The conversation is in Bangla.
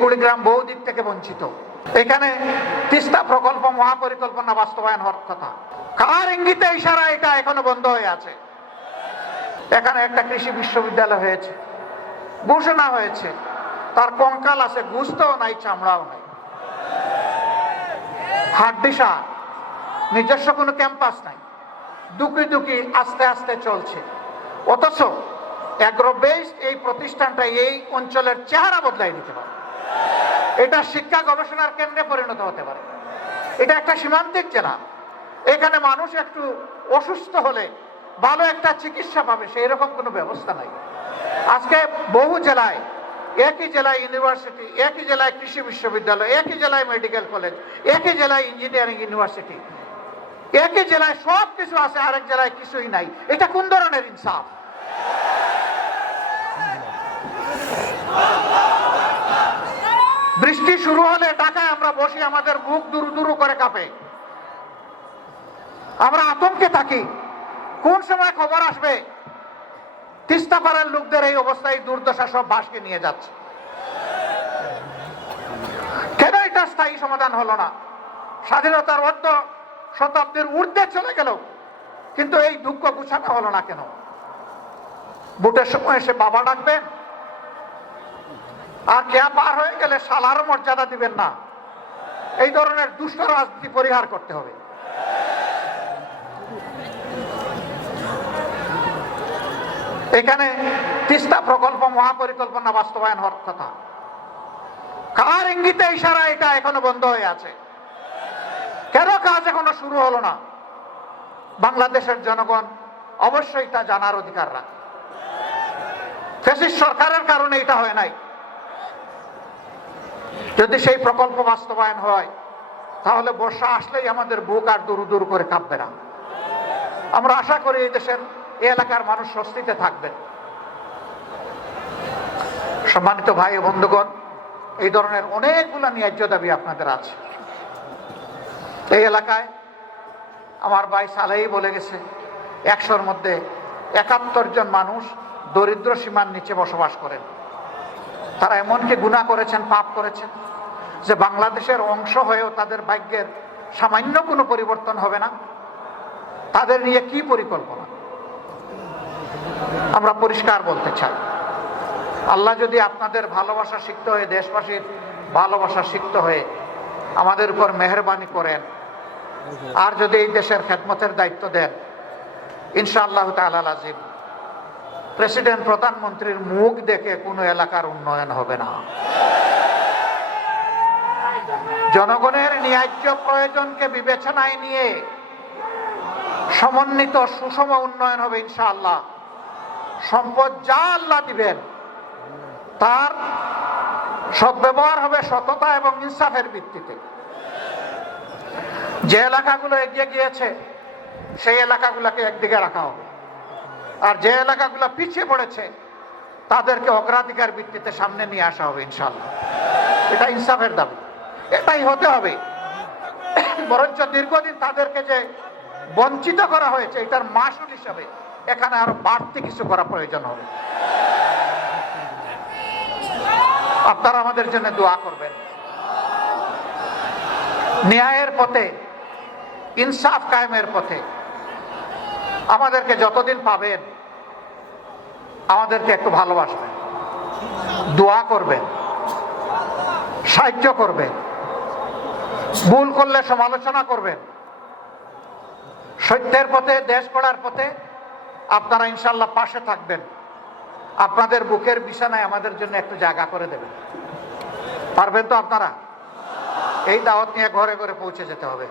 কুড়িগ্রাম বহু দিক থেকে বঞ্চিত। এখানে তিস্তা প্রকল্প মহাপরিকল্পনা বাস্তবায়ন হওয়ার কথা। কার ইঙ্গিতে ইশারা এটা এখনও বন্ধ হয়ে আছে? এখানে একটা কৃষি বিশ্ববিদ্যালয় হয়েছে, ঘোষণা হয়েছে। তার কঙ্কাল আছে, গুস্তও নাই, চামড়াও নাই। হাড্ডিসা নিজস্ব কোনো ক্যাম্পাস নাই। দুকি দুকি আস্তে আস্তে চলছে। অথচ অ্যাগ্রো বেসড এই প্রতিষ্ঠানটা এই অঞ্চলের চেহারা বদলাই দিতে পারে এটা শিক্ষা গবেষণার কেন্দ্রে পরিণত হতে পারে। এটা একটা সীমান্তিক জেলা এখানে মানুষ একটু অসুস্থ হলে ভালো একটা চিকিৎসা পাবে, সেই রকম কোনো ব্যবস্থা নাই। আজকে বহু জেলায়, একই জেলায় ইউনিভার্সিটি, একই জেলায় কৃষি বিশ্ববিদ্যালয়, একই জেলায় মেডিকেল কলেজ, একই জেলায় ইঞ্জিনিয়ারিং ইউনিভার্সিটি, একই জেলায় সব কিছু আছে, আরেক জেলায় কিছুই নাই। এটা কোন ধরনের ইনসাফ? বৃষ্টি শুরু হলে ঢাকায় আমরা বসি, আমাদের মুখ দুরু দুরু করে কাঁপে। আমরা আতঙ্কে থাকি। কোন সময় খবর আসবে? তিস্তা পাড়ার লোকদের এই অবস্থায় দুর্দশা সব বাসকে নিয়ে যাচ্ছে। কেন এটা স্থায়ী সমাধান হলো না? স্বাধীনতার অর্ধ শতাব্দীর ঊর্ধ্বে চলে গেল, কিন্তু এই দুঃখ গুছানো হলো না কেন? বুটের সময় এসে বাবা ডাকবেন আর কেয়া পার হয়ে গেলে সালার মর্যাদা দিবেন না। এই ধরনের দুষ্ট রাজনীতি পরিহার করতে হবে। এখানে তিস্তা প্রকল্প মহাপরিকল্পনা বাস্তবায়ন হওয়ার কথা। কার ইঙ্গিতে ইশারা এটা এখনও বন্ধ হয়ে আছে? কেন কাজ এখনও শুরু হলো না? বাংলাদেশের জনগণ অবশ্যই তা জানার অধিকার রাখে। সরকারের কারণে এটা হয় নাই। যদি সেই প্রকল্প বাস্তবায়ন হয়, তাহলে বর্ষা আসলেই আমাদের বুক আর দূর দূর করে কাঁপবে না। আমরা আশা করি এই দেশের এই এলাকার মানুষ স্বস্তিতে থাকবেন সম্মানিত ভাই ও বন্ধুগণ, এই ধরনের অনেকগুলো ন্যায্য দাবি আপনাদের আছে। এই এলাকায় আমার ভাই সালেই বলে গেছে, একশোর মধ্যে একাত্তর জন মানুষ দরিদ্র সীমার নিচে বসবাস করেন। তারা এমনকি গুণা করেছেন, পাপ করেছেন যে বাংলাদেশের অংশ হয়েও তাদের ভাগ্যের সামান্য কোনো পরিবর্তন হবে না। তাদের নিয়ে কি পরিকল্পনা? আমরা পরিষ্কার বলতে চাই, আল্লাহ যদি আপনাদের ভালোবাসা শিখতে হয়ে, দেশবাসীর ভালোবাসা শিখতে হয়ে আমাদের উপর মেহরবানি করেন আর যদি এই দেশের খেদমতের দায়িত্ব দেন, ইনশাআল্লাহ তাআলা আজিম। প্রেসিডেন্ট প্রধানমন্ত্রীর মুখ দেখে কোনো এলাকার উন্নয়ন হবে না। জনগণের ন্যায্য প্রয়োজনকে বিবেচনায় নিয়ে সমন্বিত সুষম উন্নয়ন হবে ইনশাআল্লাহ। সম্পদ যা আল্লাহ দিবেন, তার সদ্ব্যবহার হবে সততা এবং ইনসাফের ভিত্তিতে। যে এলাকাগুলো এগিয়ে গিয়েছে, সেই এলাকাগুলোকে একদিকে রাখা হবে। আর যে এলাকাগুলো পিছিয়ে পড়েছে, তাদেরকে অগ্রাধিকার ভিত্তিতে সামনে নিয়ে আসা হবে ইনশাল্লাহ এটা ইনসাফের দাবি। এটাই হতে হবে। বরঞ্চ দীর্ঘদিন তাদেরকে যে বঞ্চিত করা হয়েছে, এটার মাসুল হিসাবে এখানে আরও বাড়তি কিছু করা প্রয়োজন হবে। আপনারা আমাদের জন্য দোয়া করবেন। ন্যায়ের পথে, ইনসাফ কায়েমের পথে আমাদেরকে যতদিন পাবেন, আমাদেরকে একটু ভালোবাসবেন। দোয়া করবেন। সাহায্য করবেন। ভুল করলে সমালোচনা করবেন। সত্যের পথে, দেশ গড়ার পথে আপনারা ইনশাল্লাহ পাশে থাকবেন। আপনাদের বুকের বিছানায় আমাদের জন্য একটু জায়গা করে দেবেন। পারবেন তো আপনারা? এই দাওয়াত নিয়ে ঘরে ঘরে পৌঁছে যেতে হবে।